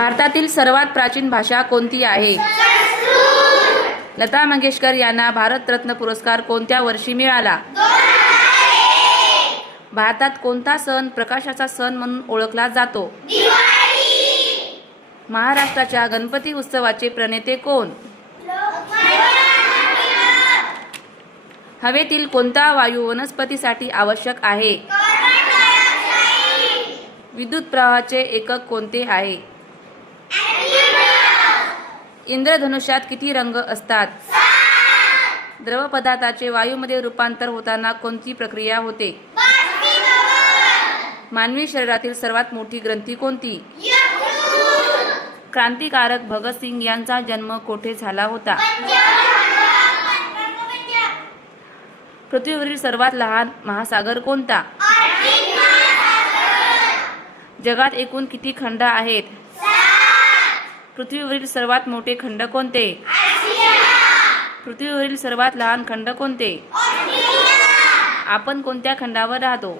भारतातील सर्वात प्राचीन भाषा कोणती आहे? लता मंगेशकर यांना भारतरत्न पुरस्कार कोणत्या वर्षी मिळाला? भारतात कोणता सण प्रकाशाचा सण म्हणून ओळखला जातो? महाराष्ट्राच्या गणपती उत्सवाचे प्रणेते कोण? हवेतील कोणता वायू वनस्पतीसाठी आवश्यक आहे? विद्युत प्रवाहाचे एकक कोणते आहे? इंद्रधनुष्यात किती रंग असतात? द्रव पदार्थाचे वायूमध्ये रूपांतर होताना कोणती प्रक्रिया होते? मानवी शरीरातील सर्वात मोठी ग्रंथी कोणती? क्रांतिकारक भगतसिंग यांचा जन्म कोठे झाला होता? पृथ्वीवरील सर्वात लहान महासागर कोणता? जगात एकूण किती खंड आहेत? पृथ्वीवरील सर्वात मोठे खंड कोणते? पृथ्वीवरील सर्वात लहान खंड कोणते? आपण कोणत्या खंडावर राहतो?